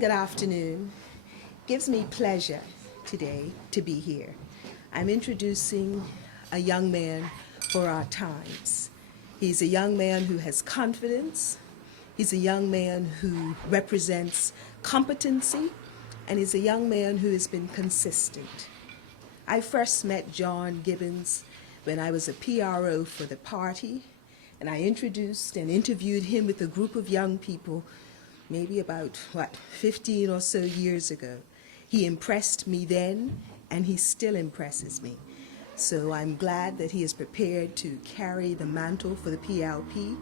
Good afternoon. Gives me pleasure today to be here. I'm introducing a young man for our times. He's a young man who has confidence. He's a young man who represents competency, and he's a young man who has been consistent. I first met John Gibbons when I was a PRO for the party, and I introduced and interviewed him with a group of young people maybe about, 15 or so years ago. He impressed me then, and he still impresses me. So I'm glad that he is prepared to carry the mantle for the PLP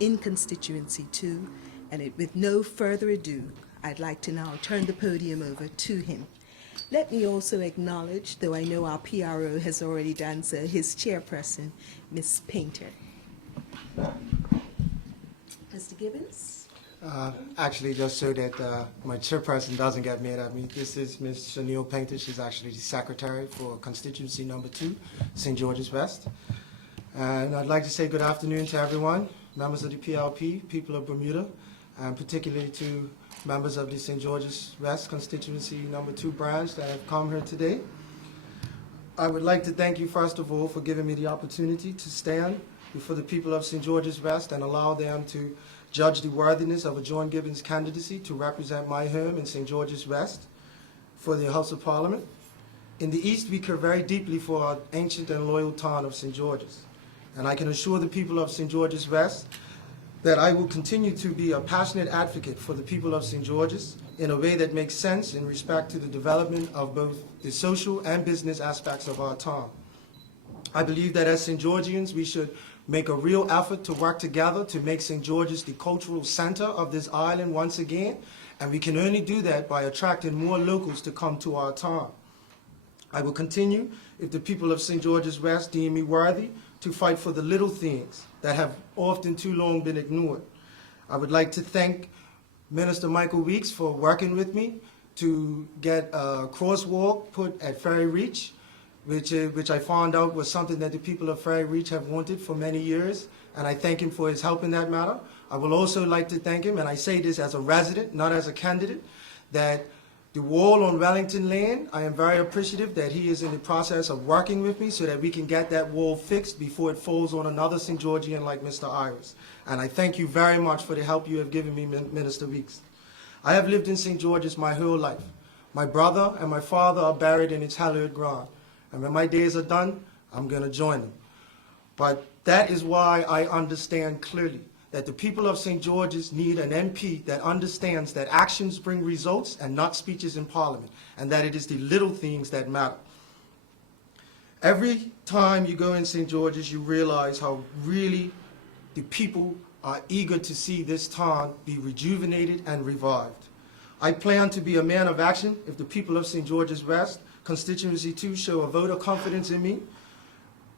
in Constituency 2, and with no further ado, I'd like to now turn the podium over to him. Let me also acknowledge, though I know our PRO has already done so, his chairperson, Ms. Painter. Mr. Gibbons? Actually, just so that my chairperson doesn't get mad at me, this is Ms. Chanel Painter. She's actually the secretary for constituency number 2, St. George's West. And I'd like to say good afternoon to everyone, members of the PLP, people of Bermuda, and particularly to members of the St. George's West constituency number 2 branch that have come here today. I would like to thank you, first of all, for giving me the opportunity to stand before the people of St. George's West and allow them to judge the worthiness of a John Gibbons candidacy to represent my home in St. George's West for the House of Parliament. In the East, we care very deeply for our ancient and loyal town of St. George's. And I can assure the people of St. George's West that I will continue to be a passionate advocate for the people of St. George's in a way that makes sense in respect to the development of both the social and business aspects of our town. I believe that as St. Georgians, we should make a real effort to work together to make St. George's the cultural center of this island once again, and we can only do that by attracting more locals to come to our town. I will continue, if the people of St. George's West deem me worthy, to fight for the little things that have often too long been ignored. I would like to thank Minister Michael Weeks for working with me to get a crosswalk put at Ferry Reach, which I found out was something that the people of Ferry Reach have wanted for many years, and I thank him for his help in that matter. I would also like to thank him, and I say this as a resident, not as a candidate, that the wall on Wellington Lane, I am very appreciative that he is in the process of working with me so that we can get that wall fixed before it falls on another St. Georgian like Mr. Iris. And I thank you very much for the help you have given me, Minister Weeks. I have lived in St. George's my whole life. My brother and my father are buried in its hallowed ground. And when my days are done, I'm going to join them. But that is why I understand clearly that the people of St. George's need an MP that understands that actions bring results and not speeches in Parliament, and that it is the little things that matter. Every time you go in St. George's, you realize how really the people are eager to see this town be rejuvenated and revived. I plan to be a man of action if the people of St. George's West Constituency 2 show a vote of confidence in me,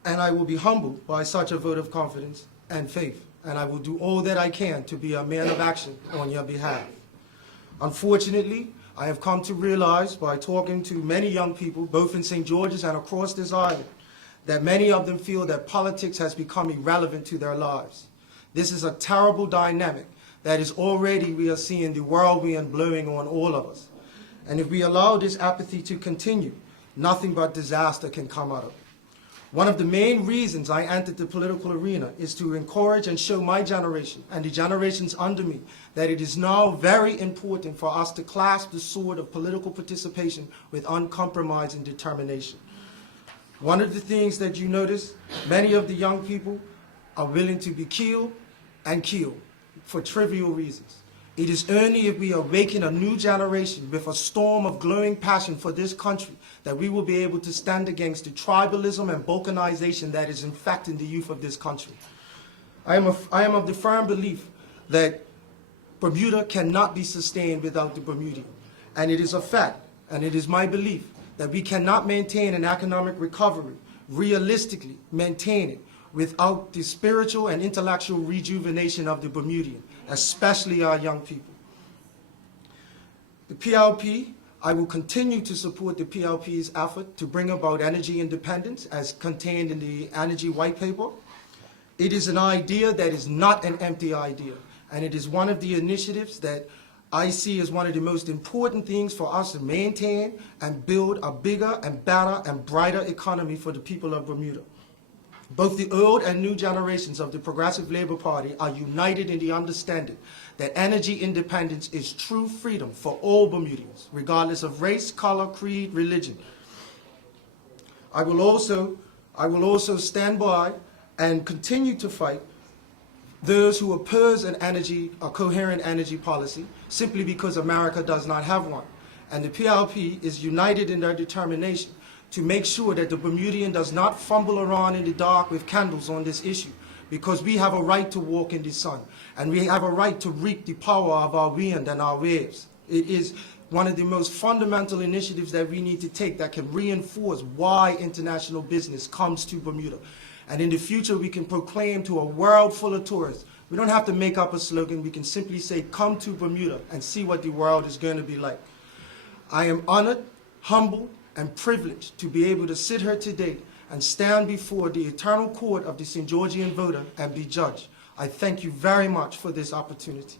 and I will be humbled by such a vote of confidence and faith, and I will do all that I can to be a man of action on your behalf. Unfortunately, I have come to realize by talking to many young people, both in St. George's and across this island, that many of them feel that politics has become irrelevant to their lives. This is a terrible dynamic that is already, we are seeing the whirlwind blowing on all of us. And if we allow this apathy to continue, nothing but disaster can come out of it. One of the main reasons I entered the political arena is to encourage and show my generation and the generations under me that it is now very important for us to clasp the sword of political participation with uncompromising determination. One of the things that you notice, many of the young people are willing to be killed and killed for trivial reasons. It is only if we awaken a new generation with a storm of glowing passion for this country that we will be able to stand against the tribalism and balkanization that is infecting the youth of this country. I am of the firm belief that Bermuda cannot be sustained without the Bermudian. And it is a fact, and it is my belief, that we cannot maintain an economic recovery, realistically maintain it, without the spiritual and intellectual rejuvenation of the Bermudian, especially our young people. The PLP, I will continue to support the PLP's effort to bring about energy independence as contained in the Energy White Paper. It is an idea that is not an empty idea, and it is one of the initiatives that I see as one of the most important things for us to maintain and build a bigger and better and brighter economy for the people of Bermuda. Both the old and new generations of the Progressive Labour Party are united in the understanding that energy independence is true freedom for all Bermudians, regardless of race, color, creed, religion. I will also stand by and continue to fight those who oppose a coherent energy policy simply because America does not have one. And the PLP is united in their determination to make sure that the Bermudian does not fumble around in the dark with candles on this issue, because we have a right to walk in the sun, and we have a right to reap the power of our wind and our waves. It is one of the most fundamental initiatives that we need to take that can reinforce why international business comes to Bermuda. And in the future, we can proclaim to a world full of tourists. We don't have to make up a slogan. We can simply say, come to Bermuda and see what the world is going to be like. I am honored, humbled, and privileged to be able to sit here today and stand before the eternal court of the St. Georgian voter and be judged. I thank you very much for this opportunity.